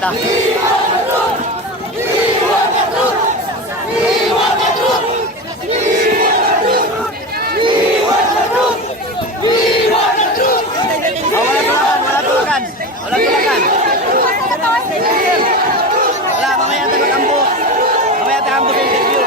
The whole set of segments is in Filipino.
balita. Wala tulakan. Wala, mamaya tayo mag-ambo. Mamaya tayo ambo sa interview.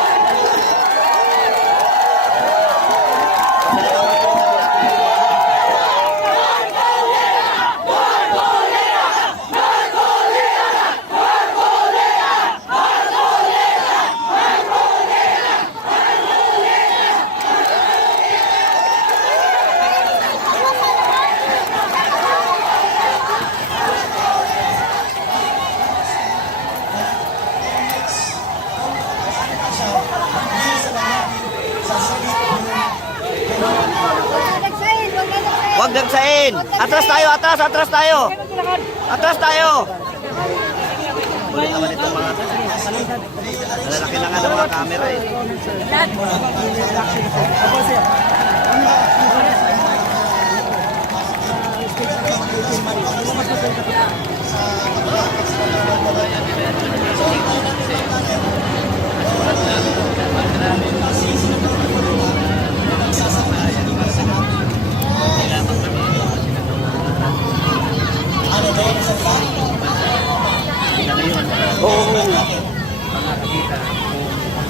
Huwag nagsain. Atras tayo, atras tayo. Atras tayo. Nalalaki na nga ng mga camera eh.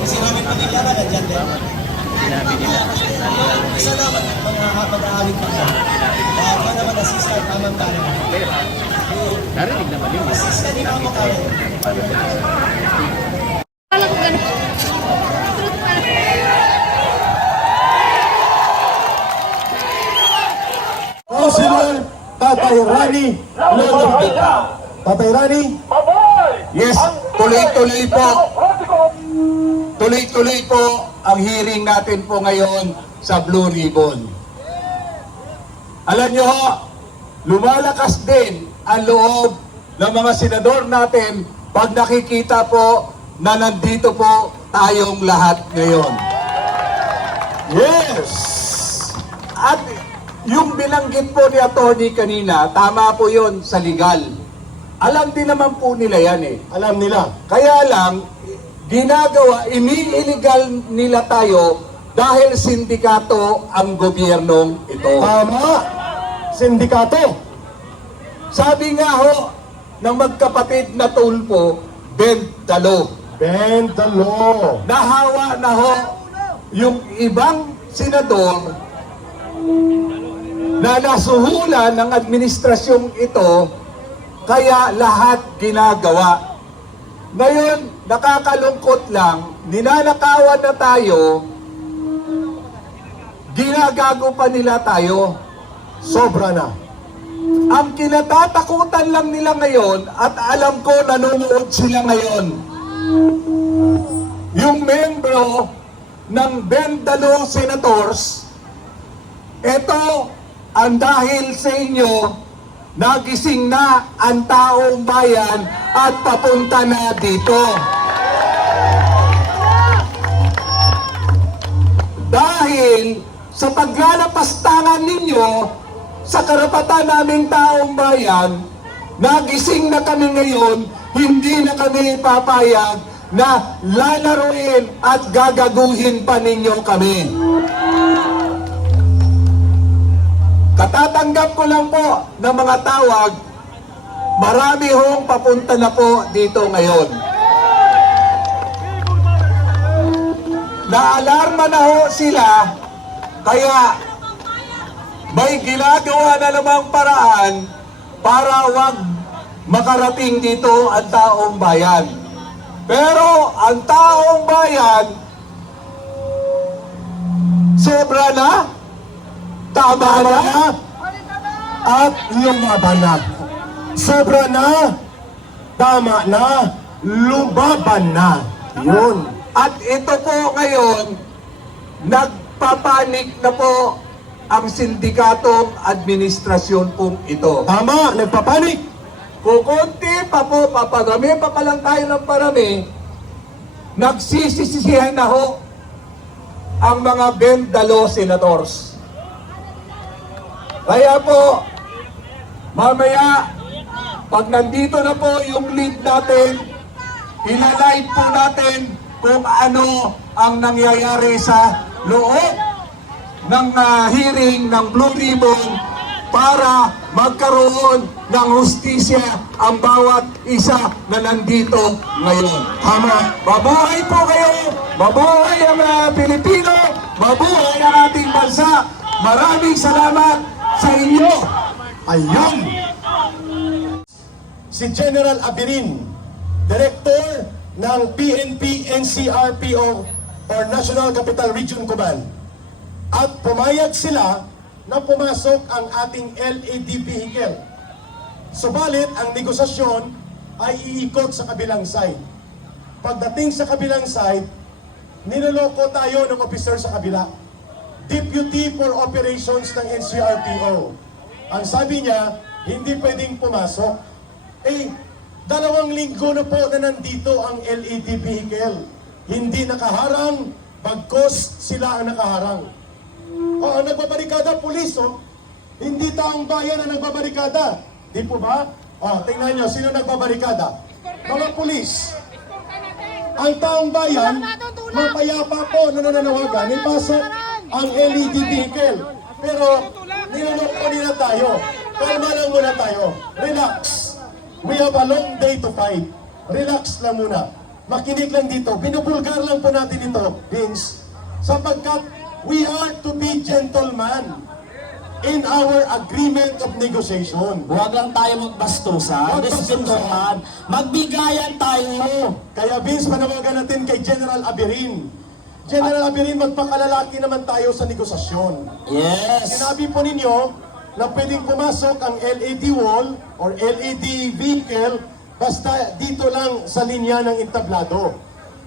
Kasi namin pagkikala na dyan din. Sinabi nila. Isa naman mga pag-aalit pa siya. Baka naman assistant tamang tayo. Narinig naman yun. Assistant ni Mama tayo. Councilor Tatay Rani Lodobita. Tatay Rani? Yes, tuloy-tuloy po. Tuloy-tuloy po ang hearing natin po ngayon sa Blue Ribbon. Alam nyo ho, lumalakas din ang loob ng mga senador natin pag nakikita po na nandito po tayong lahat ngayon. Yes! At yung binanggit po ni Atty. kanina, tama po yon sa legal. Alam din naman po nila yan eh. Alam nila. Kaya lang, ginagawa, ini-illegal nila tayo dahil sindikato ang gobyernong ito. Tama! Sindikato! Sabi nga ho, ng magkapatid na tulpo, bend the law. Bend the law. Nahawa na ho yung ibang senador na nasuhulan ng administrasyong ito, kaya lahat ginagawa. Ngayon, nakakalungkot lang, ninanakawan na tayo, ginagago pa nila tayo. Sobra na. Ang kinatatakutan lang nila ngayon, at alam ko nanonood sila ngayon, yung membro ng Bendalo Senators, ito ang dahil sa inyo, nagising na ang taong bayan at papunta na dito. Dahil sa paglalapastangan ninyo sa karapatan naming taong bayan, nagising na kami ngayon, hindi na kami papayag na lalaruin at gagaguhin pa ninyo kami. Katatanggap ko lang po ng mga tawag, marami hong papunta na po dito ngayon. Naalarma na ho sila, kaya may ginagawa na namang paraan para wag makarating dito ang taong bayan. Pero ang taong bayan, sobra na, tama na, at lumaban na. Sobra na, tama na, lumaban na. Yun. At ito po ngayon, nagpapanik na po ang sindikatong administrasyon pong ito. Tama, nagpapanik. Kukunti pa po, paparami pa lang tayo ng parami, nagsisisihan na ho ang mga Bendalo Senators. Kaya po, mamaya, pag nandito na po yung lead natin, ilalive po natin kung ano ang nangyayari sa loob ng hearing ng Blue Ribbon para magkaroon ng hustisya ang bawat isa na nandito ngayon. Tama. Mabuhay po kayo! Mabuhay ang Pilipino! Mabuhay ang ating bansa! Maraming salamat sa inyo! Ayun! Si General Abirin, Director ng PNP NCRPO or National Capital Region Command. At pumayag sila na pumasok ang ating LED vehicle. Subalit, ang negosasyon ay iikot sa kabilang side. Pagdating sa kabilang side, niloloko tayo ng officer sa kabila. Deputy for Operations ng NCRPO. Ang sabi niya, hindi pwedeng pumasok. Eh, 2 linggo na po na nandito ang LED vehicle. Hindi nakaharang, bagkos sila ang nakaharang. O, ang nagbabarikada, pulis, oh. Hindi taong bayan ang nagbabarikada. Di po ba? O, tingnan nyo, sino nagbabarikada? Mga pulis. Ang taong bayan, mapayapa po na nananawagan, ipasok ang LED vehicle. Pero, niloloko nila tayo. Kalma lang muna tayo. Relax. We have a long day to fight. Relax lang muna. Makinig lang dito. Binubulgar lang po natin ito, Vince. Sapagkat we are to be gentlemen in our agreement of negotiation. Huwag lang tayo magbastusan, respetuhan, magbigayan tayo. Kaya Vince, panawagan natin kay General Abirin. General Abirin, magpakalalaki naman tayo sa negosasyon. Yes. Sinabi po ninyo na pwedeng pumasok ang LED wall or LED vehicle basta dito lang sa linya ng entablado.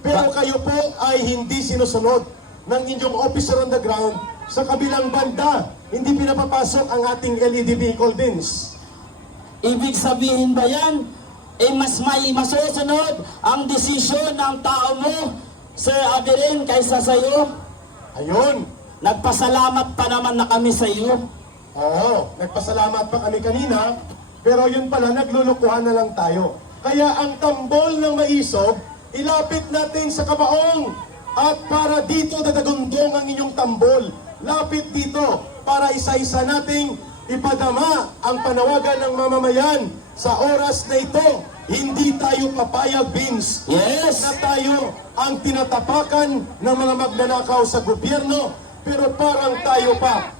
Pero kayo po ay hindi sinusunod ng inyong officer on the ground sa kabilang banda. Hindi pinapapasok ang ating LED vehicle, Vince. Ibig sabihin ba yan, mas may masusunod ang desisyon ng tao mo, Sir Abirin, kaysa sa iyo? Ayun. Nagpasalamat pa naman na kami sa iyo. Oo, nagpasalamat pa kami kanina, pero yun pala, naglulukuhan na lang tayo. Kaya ang tambol ng maisob, ilapit natin sa kabaong. At para dito dadagundong ang inyong tambol. Lapit dito para isa-isa nating ipadama ang panawagan ng mamamayan sa oras na ito. Hindi tayo papayag, Vince. Yes. Na tayo ang tinatapakan ng mga magnanakaw sa gobyerno, pero parang tayo pa